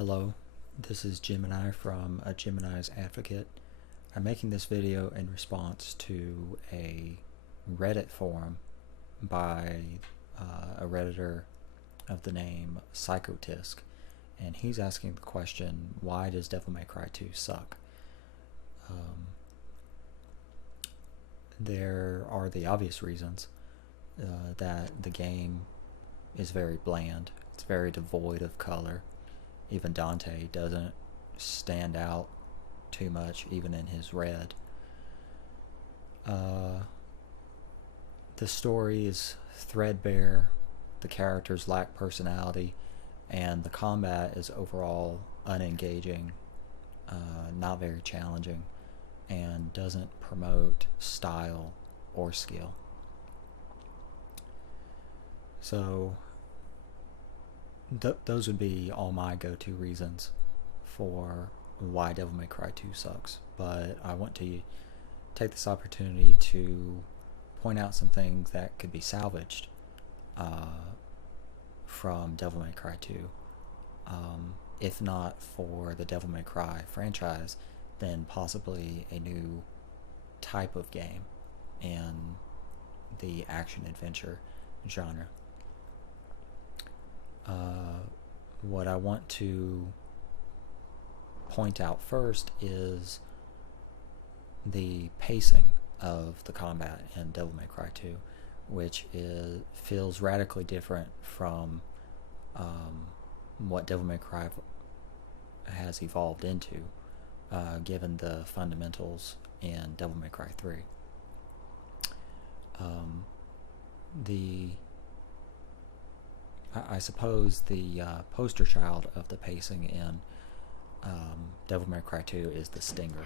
Hello, this is Gemini from A Gemini's Advocate. I'm making this video in response to a Reddit forum by a Redditor of the name Psykotisk, and he's asking the question, why does Devil May Cry 2 suck? There are the obvious reasons that the game is very bland. It's very devoid of color. Even Dante doesn't stand out too much, even in his red. The story is threadbare, the characters lack personality, and the combat is overall unengaging, not very challenging, and doesn't promote style or skill. So those would be all my go-to reasons for why Devil May Cry 2 sucks. But I want to take this opportunity to point out some things that could be salvaged from Devil May Cry 2. If not for the Devil May Cry franchise, then possibly a new type of game in the action-adventure genre. What I want to point out first is the pacing of the combat in Devil May Cry 2, which feels radically different from what Devil May Cry has evolved into, given the fundamentals in Devil May Cry 3. I suppose the poster child of the pacing in Devil May Cry 2 is the Stinger,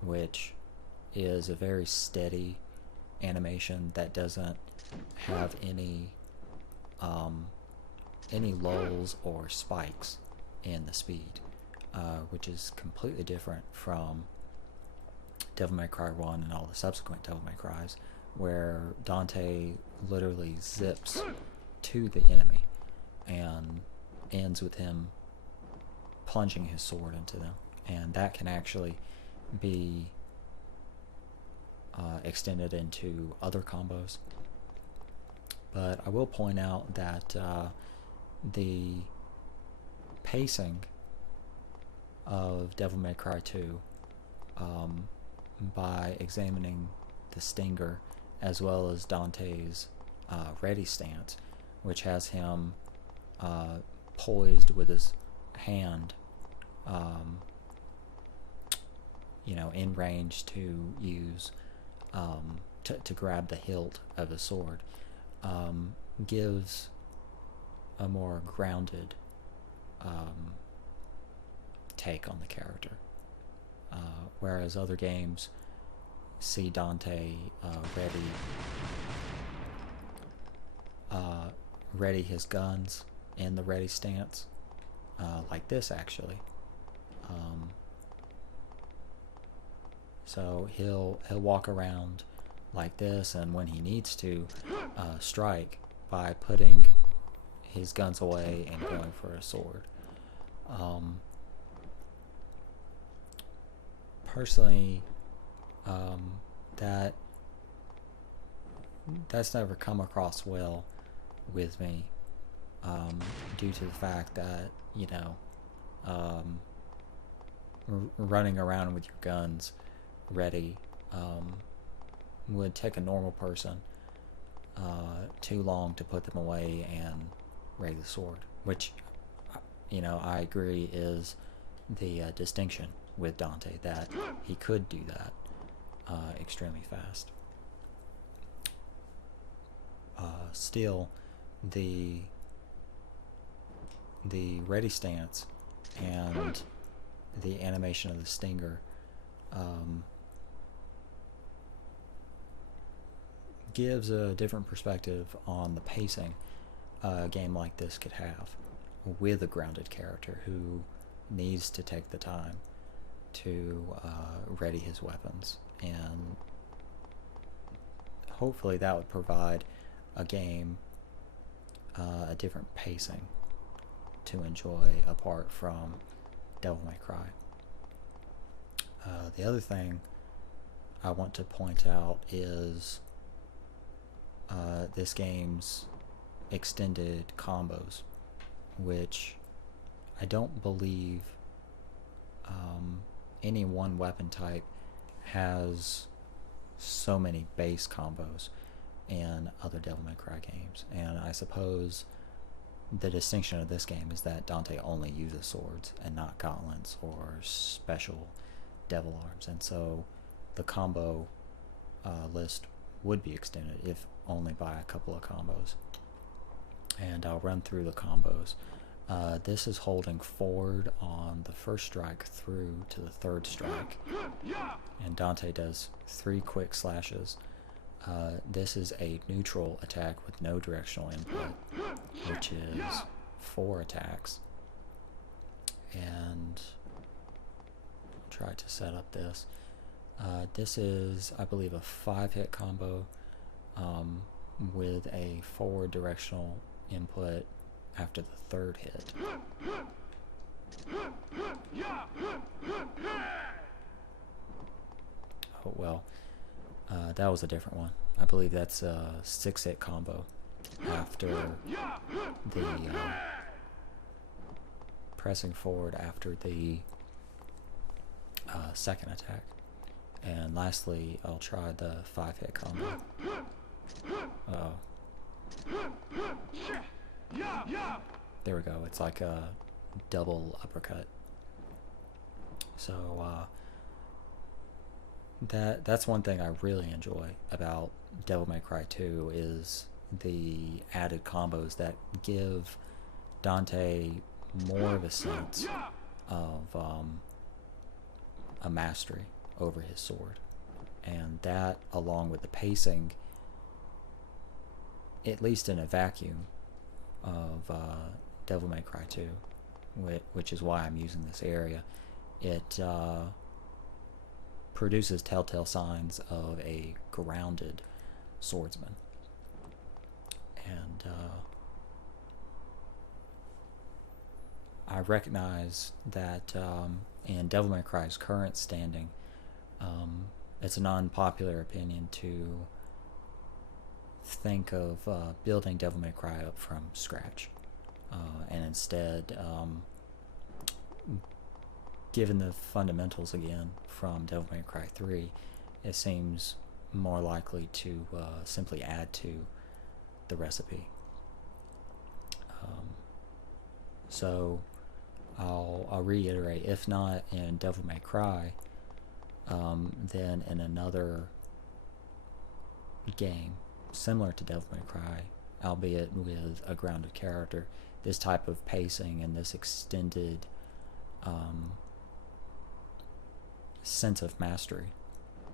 which is a very steady animation that doesn't have any lulls or spikes in the speed, which is completely different from Devil May Cry 1 and all the subsequent Devil May Crys, where Dante literally zips to the enemy and ends with him plunging his sword into them, and that can actually be extended into other combos. But I will point out that the pacing of Devil May Cry 2, by examining the Stinger as well as Dante's ready stance, which has him poised with his hand, in range to use to grab the hilt of the sword, gives a more grounded take on the character. Whereas other games see Dante ready his guns in the ready stance, like this actually. So he'll walk around like this, and when he needs to strike by putting his guns away and going for a sword. Personally, that's never come across well with me, due to the fact that running around with your guns ready would take a normal person too long to put them away and raise the sword, which I agree is the distinction with Dante, that he could do that extremely fast. Still, the ready stance and the animation of the Stinger gives a different perspective on the pacing a game like this could have with a grounded character who needs to take the time to ready his weapons, and hopefully that would provide a game a different pacing to enjoy apart from Devil May Cry. The other thing I want to point out is this game's extended combos, which I don't believe any one weapon type has so many base combos in other Devil May Cry games. And I suppose the distinction of this game is that Dante only uses swords and not gauntlets or special devil arms, and so the combo list would be extended, if only by a couple of combos. And I'll run through the combos. This is holding forward on the first strike through to the third strike, and Dante does 3 quick slashes. This is a neutral attack with no directional input, which is 4 attacks. And I'll try to set up this. This is, I believe, a 5-hit combo with a forward directional input after the 3rd hit. Oh well, that was a different one. I believe that's a 6-hit combo after the pressing forward after the 2nd attack. And lastly, I'll try the 5-hit combo. There we go. It's like a double uppercut. So that's one thing I really enjoy about Devil May Cry 2 is the added combos that give Dante more of a sense of a mastery over his sword. And that, along with the pacing, at least in a vacuum, of Devil May Cry 2, which is why I'm using this area, it produces telltale signs of a grounded swordsman. And I recognize that in Devil May Cry's current standing, it's an unpopular opinion to think of building Devil May Cry up from scratch, and instead, given the fundamentals again from Devil May Cry 3, it seems more likely to simply add to the recipe. So I'll reiterate, if not in Devil May Cry, then in another game similar to Devil May Cry, albeit with a grounded character, this type of pacing and this extended sense of mastery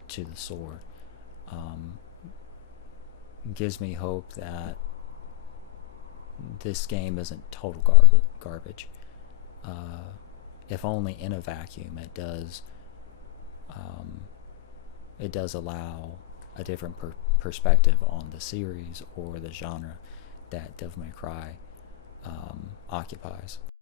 to the sword gives me hope that this game isn't total garbage. If only in a vacuum, it does allow a different perspective on the series or the genre that Devil May Cry occupies.